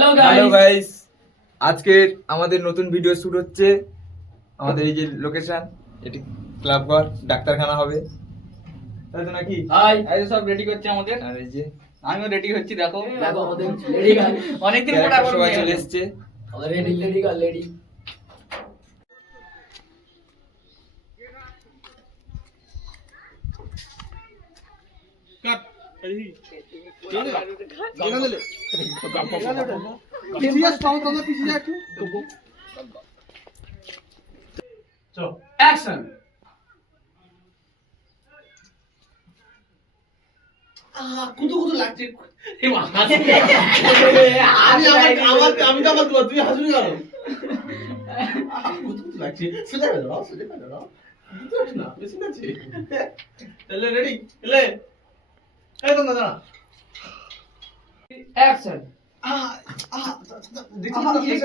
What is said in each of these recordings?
Hello guys, আজকে আমাদের নতুন ভিডিও শুট হচ্ছে। আমাদের এই যে লোকেশন, এটি ক্লাব ঘর, ডাক্তারখানা হবে, তাই তো নাকি? হাই, এই সব রেডি করছে আমাদের। আর এই যে আমিও রেডি হচ্ছি, দেখো দেখো আমাদের লেডি গার্ল অনেকদিন পর আবার সবাই চলে এসেছে। আমাদের লেডি গার্ল লেডি অ্যাকশন। কুতু কুতু লাগছে। আমি আমি তো আমার তুই হাসবি কেন? কুতু কুতু লাগছে। সোজা করে দাও, সোজা করে দাও। বুঝতে পারছিস না? বেশি আছে। তাহলে রেডি? এলে। এই তো দাঁড়া। অ্যাকশন। দেখি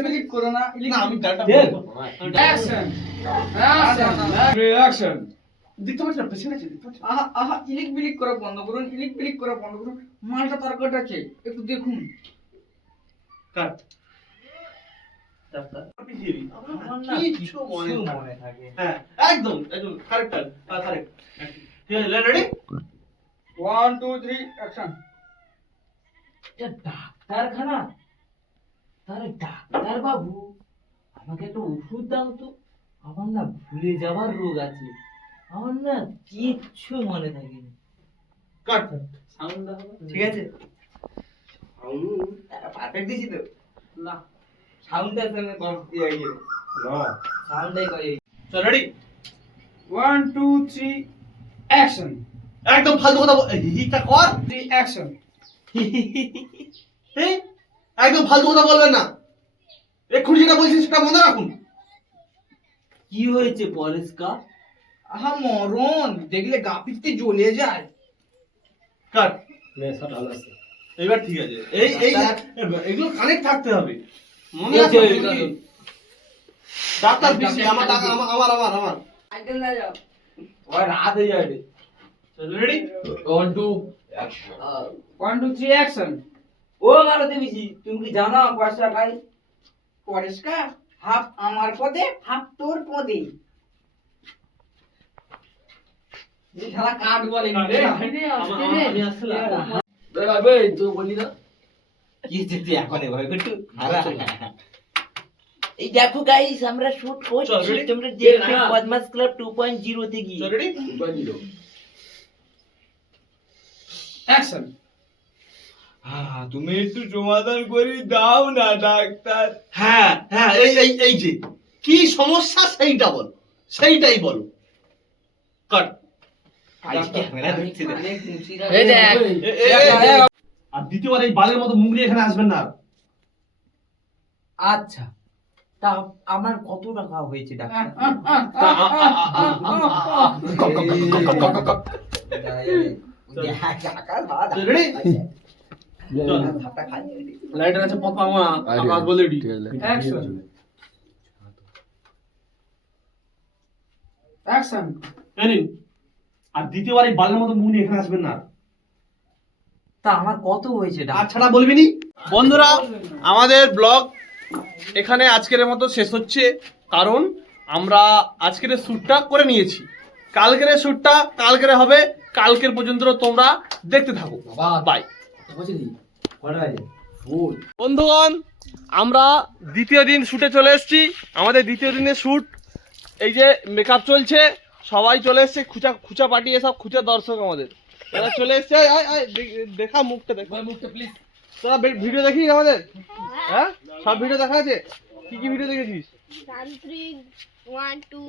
ক্লিক করো না। না আমি গানটা অ্যাকশন। অ্যাকশন। দেখতে পাচ্ছ না? পেছনে আছে, দেখতে পাচ্ছ? আহা, ইলিক বিলিক করা বন্ধ করুন, ইলিক বিলিক করা বন্ধ করুন। মালটা তার কাট আছে, একটু দেখুন। কাট। ডাক্তার পিছিয়ে দি। কিছু মনে থাকে। হ্যাঁ, একদম কারেক্ট কারেক্ট। ঠিক আছে, রেডি? 1 2 3 অ্যাকশন। ডাক্তারখানা তাহলে ডাক্তার বাবু আমাকে একটা ওষুধ দাও তো, আমার না ভুলে যাওয়ার রোগ আছে, আমার না কিচ্ছু মনে থাকে না। কাট। সাউন্ড ঠিক আছে। পারফেক্ট দিছি তো না, সাউন্ডটার সঙ্গে কম দিয়ে গেল না। সাউন্ডটাই করে চল রেডি? 1 2 3 অ্যাকশন। একদম ফালতু কথা হিটা কর। 3 অ্যাকশন। এই একদম ফালতু কথা বলবেন না। এক্ষুনি যেটা বলছি সেটা মনে রাখুন। কি হয়েছে পরেশকা? আহা, মরণ দেখলে গা পিত্তে জ্বলে যায়। কাট। এবার ঠিক আছে। এই এই এগুলো কানেক্ট থাকতে হবে। মনে আছে? ডাক্তার পিছি আমার আমার। আইটেম না যাও। ওই রাত হয়ে যাবে। চল রেডি? 1 2 1 2 3 অ্যাকশন। ও মারতে বিছি, তুমি কি জানো পয়সা ভাই? পরিষ্কার হাফ আমার পদে, হাফ তোর পদে। এই শালা কাট বলে রে। আমি আসলাম। ভাই তো বলি না কি যেতে এখন ভয় করতে হারা। এই দেখো গাইস, আমরা শুট করছি, চল, ready? তোমরা দেখবে বদমাস ক্লাব 2.0 তে গিয়ে। চল রেডি? অ্যাকশন। তুমি একটু সমাধান করে দাও না ডাক্তার। হ্যাঁ হ্যাঁ, এই যে কি সমস্যা সেইটা বল, সেইটাই বলো। কাট। ক্যামেরা ধরছে রে। এই দেখ। আর দ্বিতীয়বার এই বালের মতো মুখ নিয়ে এখানে আসবেন না। আচ্ছা, তা আমার কত টাকা হয়েছে ডাক্তার? রেডি? লাইটার আছে পথ পাবো না, আকাশ বলে রেডি। অ্যাকশন। অ্যাকশন। এই আর দ্বিতীয়বার এই বালের মতো মুখ নিয়ে এখানে আসবেন না। তা আমার কত হয়েছে আর ডাক্তার? ছাড়া বলবি নি। বন্ধুরা, আমাদের ব্লগ এখানে আজকের মতো শেষ হচ্ছে, কারণ আমরা আজকের শ্যুটটা করে নিয়েছি। কালকের শ্যুটটা কালকের হবে, কালকের পর্যন্ত তোমরা দেখতে থাকো। বাই। বন্ধুগণ, আমরা দ্বিতীয় দিন শ্যুটে চলে এসেছি। আমাদের দ্বিতীয় দিনের শ্যুট, এই যে মেকআপ চলছে, সবাই চলে এসছে, খুচা পাঠিয়ে সব খুচা দর্শক আমাদের এরা চলে এসছে। দেখা মুখটা দেখ, মুখটা প্লিজ। তোরা ভিডিও দেখিস আমাদের? হ্যাঁ, সব ভিডিও দেখা আছে। কি কি ভিডিও দেখেছিস? তান্ত্রিক 1 2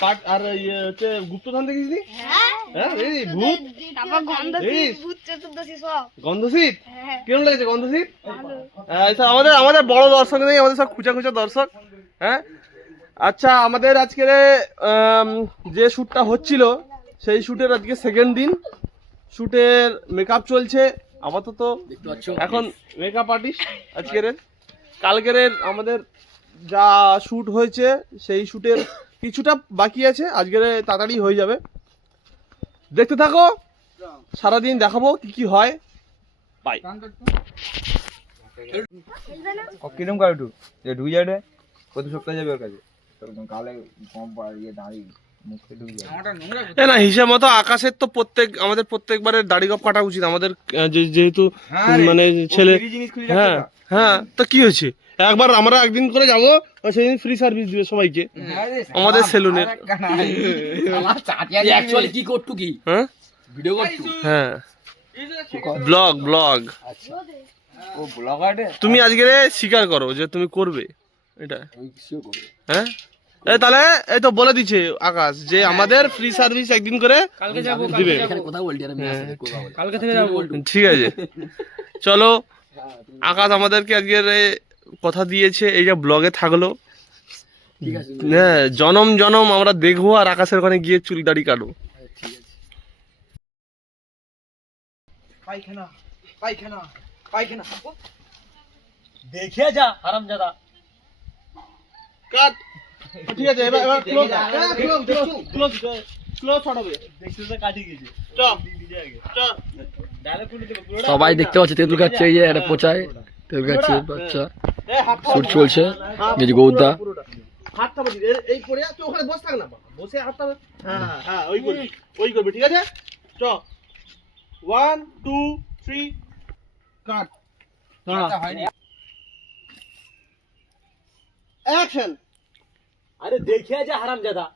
পাট আর হচ্ছে গুপ্তধন দেখিস নি? হ্যাঁ হ্যাঁ, এই ভূত, তারপর গন্ধশীল ভূত চতুর্দশী সব গন্ধশীত হ্যাঁ কেমন লেগেছে গন্ধশীত? ভালো এইসব আমাদের বড় দর্শক নেই, আমাদের সব খুচা দর্শক। হ্যাঁ, আচ্ছা, আমাদের আজকের যে শ্যুটটা হচ্ছিল সেই শ্যুটের আজকে সেকেন্ড দিন। শ্যুটের মেকআপ চলছে আপাতত, এখন মেকআপ আর্টিস্ট আজকের। কালকের আমাদের যা শ্যুট হয়েছে সেই শ্যুটের কিছুটা বাকি আছে, আজকের তাড়াতাড়ি হয়ে যাবে। দেখতে থাকো, সারাদিন দেখাবো কি কি হয়। বাই। কিরম কার একটু যে ঢুকে যাবে কত সপ্তাহ যাবে ওর কাছে কালে কম ইয়ে দাঁড়িয়ে মুখে ঢুকে যাবে আমারটা নোংরা এ না হিসেব মতো আকাশের তো আমাদের প্রত্যেকবারের দাড়ি গোঁফ কাটা উচিত আমাদের যেহেতু মানে ছেলে জিনিস খুলে হ্যাঁ হ্যাঁ তো কি হয়েছে একবার আমরা একদিন করে যাবো আর সেদিন ফ্রি সার্ভিস দিবে সবাইকে আমাদের সেলুনের অ্যাকচুয়ালি কি করতু কি হ্যাঁ ভিডিও করতু হ্যাঁ ব্লগ ও ব্লগারে তুমি আজকে স্বীকার করো যে তুমি করবে এটা হ্যাঁ এই তাহলে এই তো বলে দিচ্ছে আকাশ যে আমাদের ফ্রি সার্ভিস একদিন করে দিবে কথা বলছি আর আমি কালকে থেকে যাবো ঠিক আছে চলো আকাশ আমাদেরকে আজকের কথা দিয়েছে এই যে ব্লগে থাকলো হ্যাঁ জনম জনম আমরা দেখবো আর আকাশের ওখানে গিয়ে চুল দাড়ি কাটবো পায়খানা পায়খানা পায়খানা দেখে যা হারামজাদা কাট ঠিক আছে এবার ক্লোজ ছড়াবে দেখতে তো কাটি গেছে চ সবাই দেখতে পাচ্ছে তেঁতুল খাচ্ছে এই যে একটা পোচায় তেঁতুল খাচ্ছে বাচ্চা শুট চলছে এই যে গৌদা হাতটা বাজি এই পড়ে তুই ওখানে বসে থাক না বাবা বসে হাতটা হ্যাঁ হ্যাঁ ওই করবি ঠিক আছে চ 1 2 3 কাট অ্যাকশন আরে দেখে যা হারামজাদা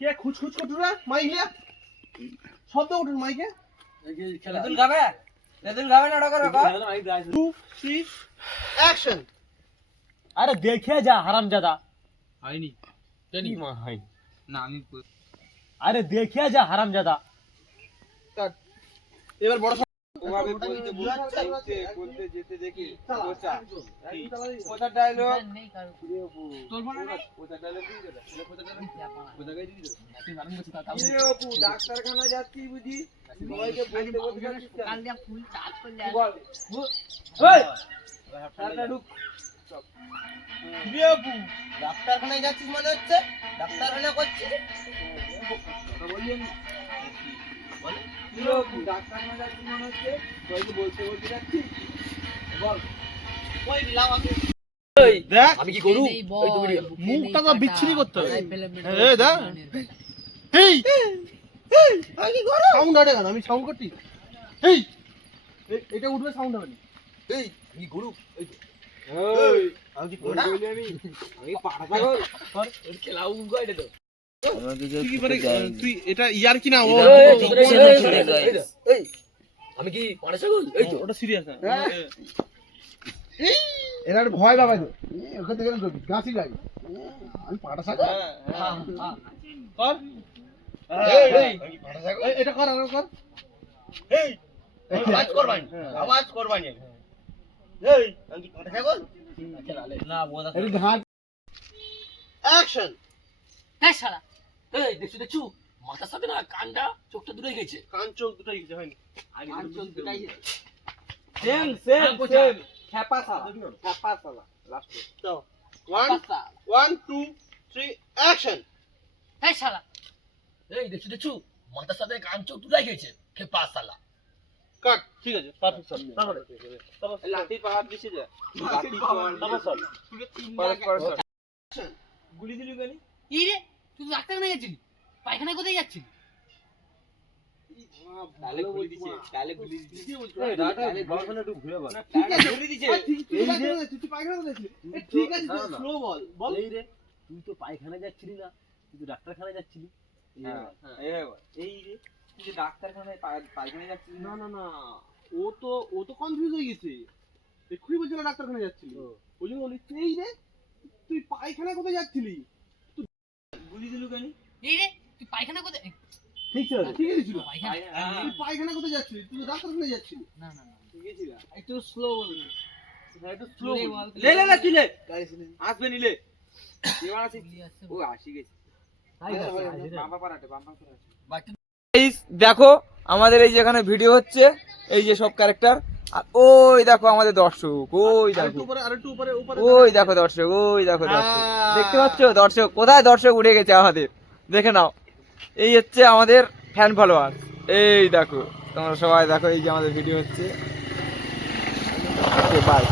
কে খুচখুচ করছিস রে মাইক লিয়া শব্দ উঠুন মাইকে তেঁতুল খাবে না ওটা করে 2 3 অ্যাকশন আরে দেখে যা হারামজাদা হয়নি কি মা হয় না আমি আরে দেখে যা হারামজাদা কাট এবার বড় ওভাবে বলতে বলতে যেতে দেখি কোচা কোচা ডায়লগ তোর মনে নেই কোচা ডায়লগ দিয়ে দে কোচা ডায়লগ কোচা গাই দিয়ে দে আপু ডাক্তারখানা যাচ্ছি বুঝি সবাইকে বলতে বলতে কাল দিয়া ফুল চার্জ করে বল ওই সারটা ঢুক আপু ডাক্তারখানায় যাচ্ছিস মনে হচ্ছে ডাক্তারখানা করছিস বললি আমি ডাক্তারখানা যাচ্ছিস মনে হচ্ছে সবাইকে বলতে বলতে যাচ্ছিস বল দেখ আমি কি করু মুখটা তো বিচ্ছিরি করতে হবে এই দেখ এই সাউন্ড আটে কেন আমি সাউন্ড করছি এই এটা উঠবে সাউন্ড হবে না এই আমি গুরু এই এই আমি কি ফোন কইলি আমি পাড়া পাগল খেলাও গাইডে তো তুই মানে তুই এটা ইয়ার কি না ও এই আমি কি পাড়া ছাগল এই তো ওটা সিরিয়াস না এরা ভয় লাগাই তো ওখান থেকে গাছি লাগে আমি পাটা শাক কর এটা কর আর কর এই আওয়াজ করবানি আওয়াজ করবানি এই আমি পাটা ছাগল না বোঝা এই ঘাট অ্যাকশন হ্যাঁ শালা এই দেখছু মাথার সাথে না কানটা চোখটা দূরে গেছে কান চোখ দুটোই কিছু হয়নি কান চোখ দুটাই সেম খ্যাপা সালা লাস্ট তো 1 2 3 অ্যাকশন হ্যাঁ শালা এই দেখছু মাথার সাথে কান চোখ দুটাই গেছে কে পাস সালা কাট ঠিক আছে পারফেক্ট শট তারপরে লাঠি পাহাড় দিছে যা লাঠি তারপর শট গুলি দিলি কেন এই রে তুই ডাক্তারখানা গেছিলি পায়খানা কোথায় যাচ্ছিলি তালে গুলি দিছে তালে গুলি দিছে এই তালে বলখানা একটু ঘুরে বল ঠিক আছে গুলি দিছে ঠিক আছে তুই পায়খানা করেছিস ঠিক আছে স্লো বল বল এই রে তুই তো পায়খানা যাচ্ছিলি না তুই তো ডাক্তারখানায় যাচ্ছিলি এই রে তুই যে ডাক্তারখানায় পায়খানা যাচ্ছিস না না না ও তো কনফিউজ হয়ে গেছে এক্ষুনি বলছিল ডাক্তারখানা যাচ্ছিলি ওই জন্য বলি এই রে তুই পায়খানা কোথায় যাচ্ছিলি গুলি দিলু কেন এই রে তুই পায়খানা কোথায় ঠিক আছে ঠিক আছে ছিল পায়খানা তুই পায়খানা কোথায় যাচ্ছিলি তুই তো ডাক্তারখানা যাচ্ছিলি না না না ঠিক আছে একটু স্লো বল একটু স্লো লে তুই লে আসবে নিলে এবার আসি ও আসি গেছে বাম্পা পারাটে গাইস দেখো আমাদের এই যেখানে ভিডিও হচ্ছে এই যে সব ক্যারেক্টার আর ওই দেখো আমাদের দর্শক ওই দেখো আরেকটু উপরে ওই দেখো দর্শক ওই দেখো দর্শক দেখতে পাচ্ছ দর্শক কোথায় দর্শক উঠে গেছে আমাদের দেখে নাও এই হচ্ছে আমাদের ফ্যান ফলোয়ার এই দেখো তোমরা সবাই দেখো, এই যে আমাদের ভিডিও হচ্ছে। বাই।